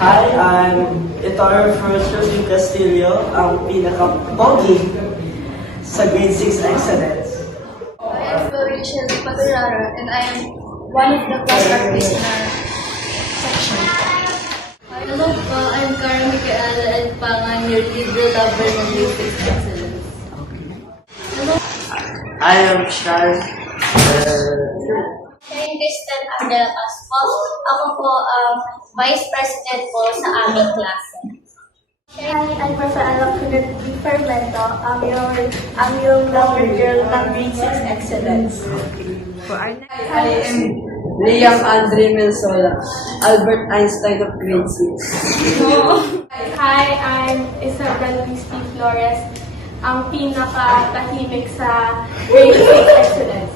Hi, I'm Ettore Ferruccio Castillo, ang pinaka-pogi sa Grade 6 Excellence. I am Florician Padurara and I am one of the class artists in our section. Hello po, I'm Cara Micaela and Pangan, your leader lover ng Grade 6 Excellence. I am Shaz. I'm Kristen Angela Pasco. Ako po Vice President po sa aming klase. Hi, I'm Rafaela Cunit Fermento. I'm yung lover girl ng Grade 6 Excellence. I am Liam Andre Mensola, Albert Einstein of Grade 6. Hi, I'm Isabel Christy Flores, ang pinaka-tahimik sa Grade 6 Excellence.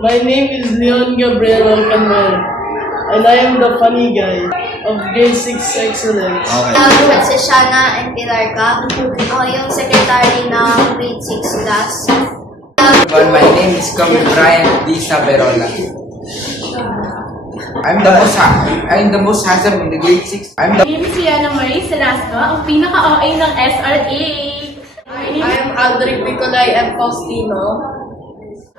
My name is Leon Gabriel Alcanel, and I am the funny guy of Grade 6 Excellence. At si Shana and Pilarca. Ako yung secretary ng Grade 6 class. Well, my name is Camille Brian D. Saberola. I'm the most handsome in the Grade 6. I'm si Ana Marie Selasco, ang pinaka-OA ng SRA. I am Aldric Nicolay and Faustino.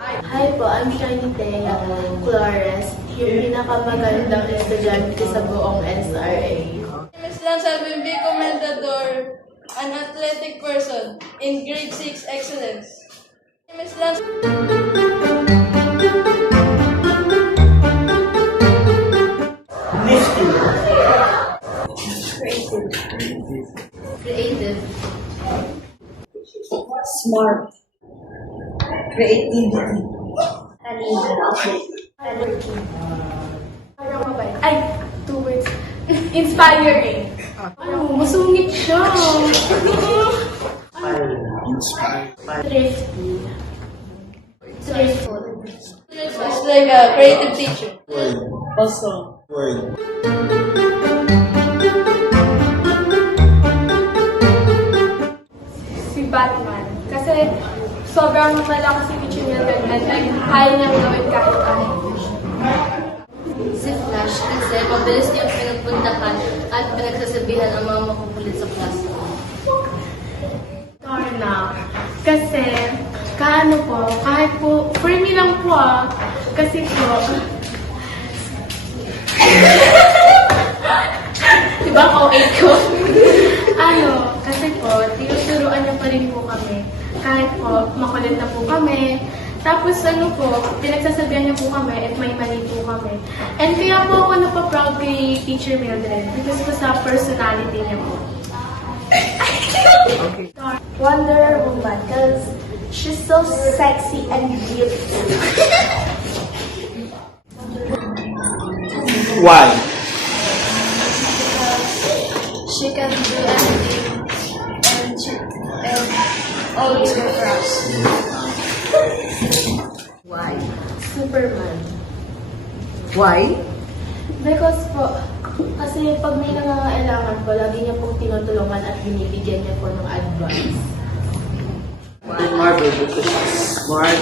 Hi po, I'm Shiny Thea Flores, yung pinakamagandang estudyante sa buong SRA. Miss Lance Alvin B. Comendador, an athletic person in Grade 6 Excellence. Miss Lance. Nifty. Creative. Smart. Creativity. Ay, 2 words. Inspiring. Masungit siya. Thrifty. Truthful. It's like a creative teacher. Also. Si Batman. Kasi sobrang malakas si Mitchell Mildred at kaya niyang gawin kahit ano. Si Flash kasi mabilis niyang pinagpuntahan at pinagsasabihan ang mga makukulit sa klase. Torna. Kasi, kahit po, for me lang po kasi po, diba ang OA ko? Kasi po, tinuturuan niya pa rin po kami. Kahit po, makulit na po kami. Tapos pinagsasabihan niya po kami at may mali po kami. And kaya po ako napaproud kay Teacher Mildred because po sa personality niya po. Wonder Woman because she's so sexy and beautiful. Why? She can do anything and always go for us. Why? Superman. Why? Because po, kasi pag may nangangailangan po, lagi niya pong tinutulungan at binibigyan niya po ng advice. Marvel because she's smart,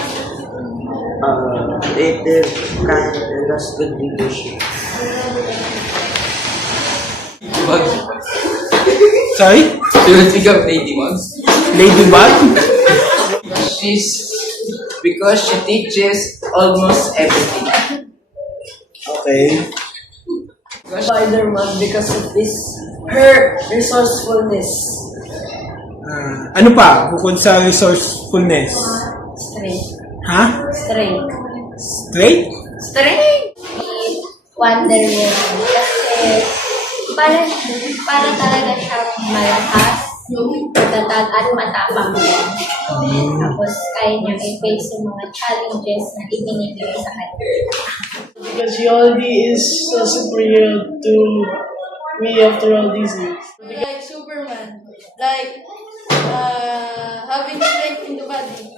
creative, kind, and has good leadership. Ladybug. Sorry? She will think of Ladybugs. Ladybug? Because she teaches almost everything. Okay. Spider-Man because of her resourcefulness. Ano pa bukod sa resourcefulness? Strength. Ha? Strength. Straight? Strength! Wonder Woman. Kasi para talaga siyang malakas, matatag at matapang din. Tapos kaya niya i-face yung mga challenges na ibinibigay sa kanya. Because she already is a superhero to me after all these years. Like Superman. Like having strength in the body.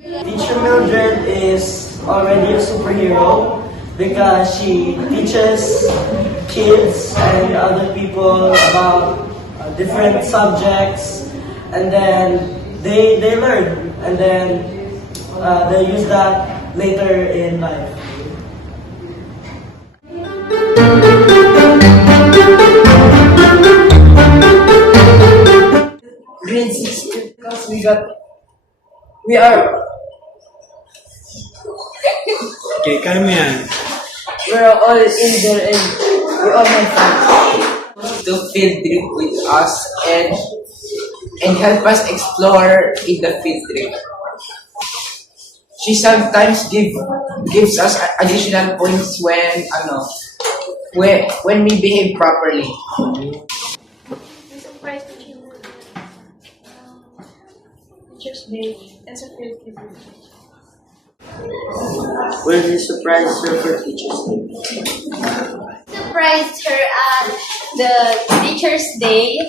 Teacher Mildred is already a superhero because she teaches kids and other people about different subjects, and then they learn, and then they use that later in life. that we are Okay, kaya mo yan. we're all in there and we all have fun. To field trip with us and help us explore in the field trip. She sometimes gives us additional points when we behave properly. Teacher's Day as a field trip. Will you surprise her for Teacher's Day? Surprised her at the Teacher's Day.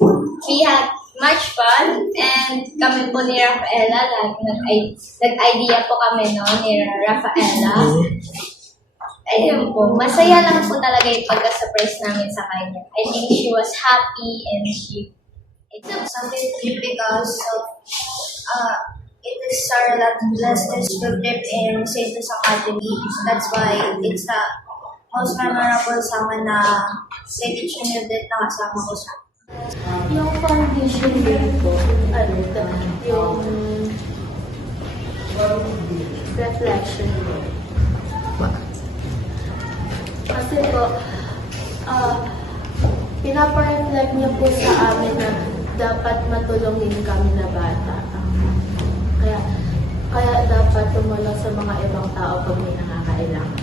We had much fun and kami po ni Rafaela, nag-idea po kami noon ni Rafaela. Ayun po, masaya lang po talaga yung pagka-surprise namin sa kanya. I think she was happy and it's something because it is our last field trip in St. Louis Academy. That's why it's the most memorable sama na may teacher Mildred na kasama ko sa. Yung foundation din po, yung reflection po. Kasi po, pinapa-reflect niya po sa amin na dapat matulungin kami na bata. Kaya dapat tumulong sa mga ibang tao pag may nakakailangan.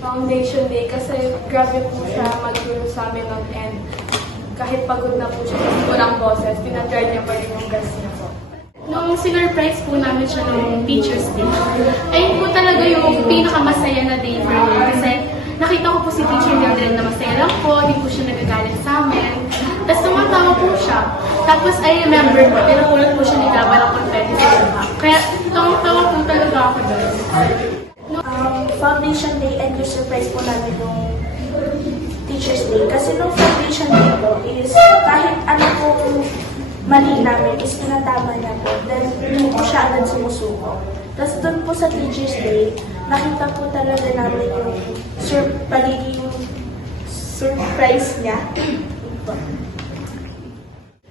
Foundation Day kasi grabe po siya magtulong sa amin ng end. Kahit pagod na po siya, walang boses, pinatry niya pa rin yung gas niya po. Nung sinurprise po namin siya nung Teacher's Day, ayun po talaga yung pinakamasaya na day for me. Kasi nakita ko po si Teacher Mildred na masaya lang po, hindi po siya nagagalit sa amin. Tapos tumatawa po siya. Tapos I remember po, pinapulot po siya ni Gaba ng confetti sa mukha. Kaya tawa po talaga ako doon. Foundation Day and yung surprise po namin nung Teacher's Day. Kasi nung Foundation Day po is kahit ano po mali namin is pinatama niya po. Then hindi po siya agad sumusuko. Tapos doon po sa Teacher's Day, nakita po talaga namin yung pagiging surprise niya.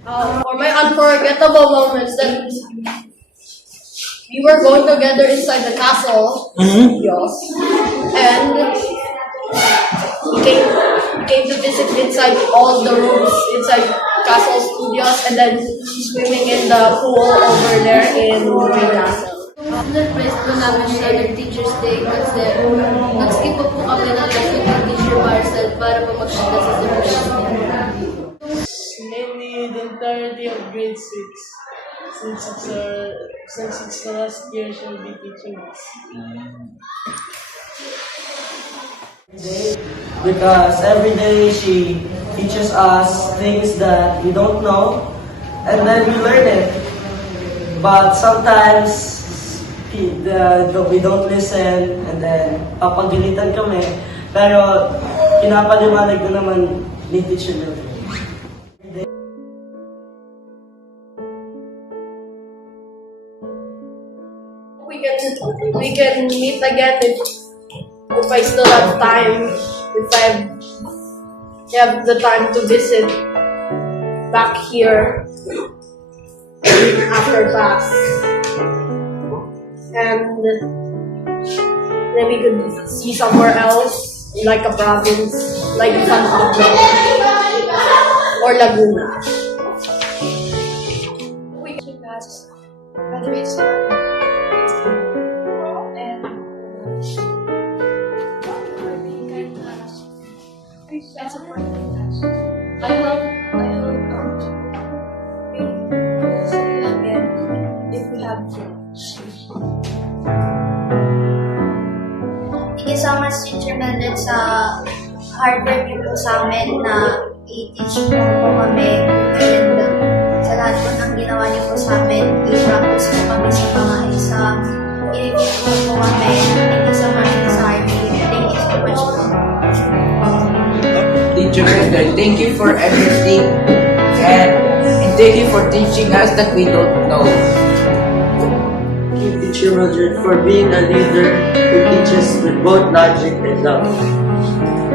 For my unforgettable moments that we were going together inside the castle. Yes. And we came to visit inside all the rooms inside Castle Studios and then swimming in the pool over there in Green Castle. Surprise po namin siya ng Teacher's Day kasi nag-skip po kami ng lesson ng Teacher Marcel para po magkita sa Surprise Day. Mainly the entirety of grade 6. Since it's the last year, she'll be teaching us. Because every day she teaches us things that we don't know and then we learn it. But sometimes we don't listen and then papagalitan kami. Pero pinapaliwanag ko naman ni Teacher Mildred. We can meet again if I still have time, if I have the time to visit back here after class. And then we could see somewhere else, like a province, like San Pablo or Laguna. We can ask graduate that's a part of it. I hope we see you again if we have to. Thank you so much, Teacher Mildred, sa hard work niyo po sa amin na i-teach po kami and sa lahat po ng ginawa niyo po sa amin, i-practice po kami sa mga exam, i-review po kami. Thank you so much, Miss Harvey. Thank you so much po. Teacher Mildred, thank you for everything and thank you for teaching us that we don't know. Thank you, Teacher Mildred, for being a leader who teaches with both logic and love.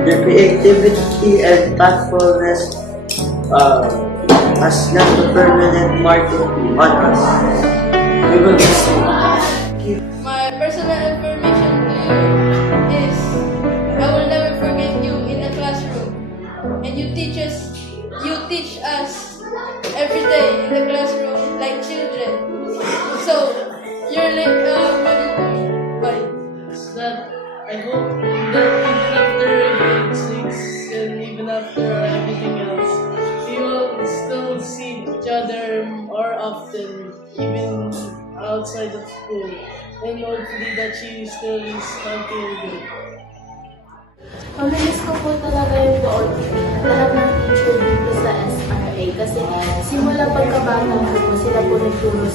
Your creativity and thoughtfulness has left a permanent mark on us. We will miss you. My personal information to you is I will never forget you in the classroom. And you teach us every day in the classroom like children. So, you're like, bye. That I hope that even after grade 6 and even after everything else, we will still see each other more often, even outside of school. And hopefully that she still is healthy and good. Mamilis ko po talaga yung doon lahat ng teacher dito sa SRA kasi simula pagkabata ko po sila po nagturo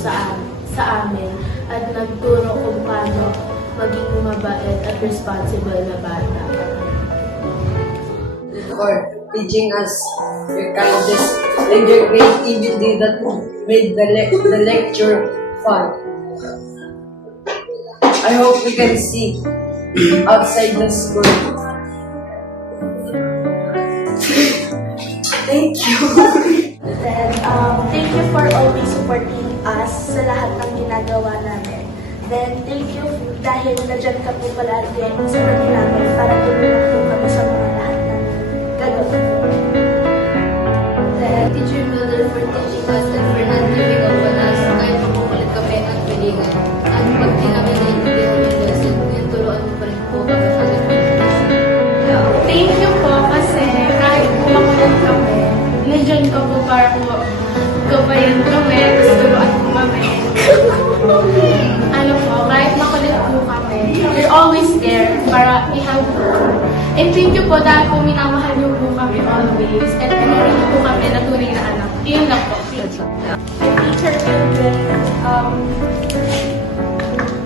sa amin at nagturo kung paano maging mabait at responsible na bata. For teaching us your kindness and your creativity that made the lecture fun. I hope we can see outside the school. Thank you. Then, thank you for always supporting us sa lahat ng ginagawa namin. Then, thank you dahil nadyan ka po palagi sa tabi namin para tulungan po kami sa mga lahat ng gagawin. Then, Teacher Miller for teaching us and for not giving up on us kahit makukulit kami at pilingan. At pag di namin naiintindihan yung lesson, yung turuan mo pa rin po kami hanggang Thank you po kasi kahit kumakulit kami, nandiyan ka po para po gabayan kami, gusto turuan po kami. Ano po, kahit makulit po kami, you're always there para i-help po. And thank you po dahil po minamahal niyo po kami always at pinuri niyo po kami na tunay na anak. Yun lang po. Teacher Mildred,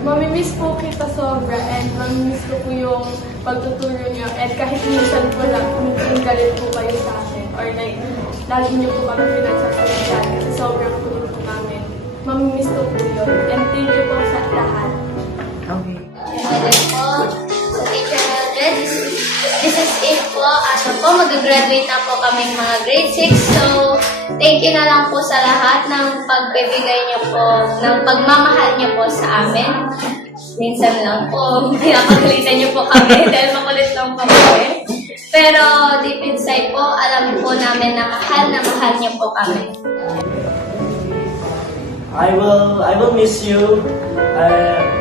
Mamimiss po kita sobra and mamimiss ko po yung pagtuturo niyo and kahit minsan po lang kung galit po kayo sa akin or like lagi niyo po kami pinagsasabihan kasi sobrang tulong po namin. Mamimiss ko po yun and thank you po sa lahat. Mother po, sa Teacher Mildred, this is it po. Mag-graduate na po kaming mga grade 6. So, thank you na lang po sa lahat ng pagbibigay niyo po, ng pagmamahal niyo po sa amin. Minsan lang po, pinapagalitan niyo po kami dahil makulit lang po kami. Pero deep inside po, alam po namin na mahal niyo po kami. I will miss you.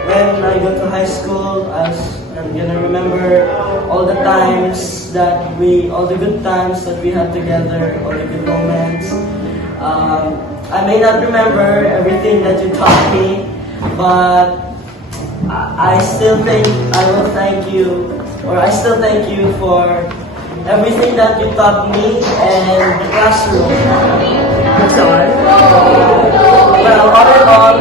When I go to high school, I'm gonna remember all the times all the good times that we had together, all the good moments. I may not remember everything that you taught me, but I still thank you for everything that you taught me and the classroom. That's all. Well, all in all,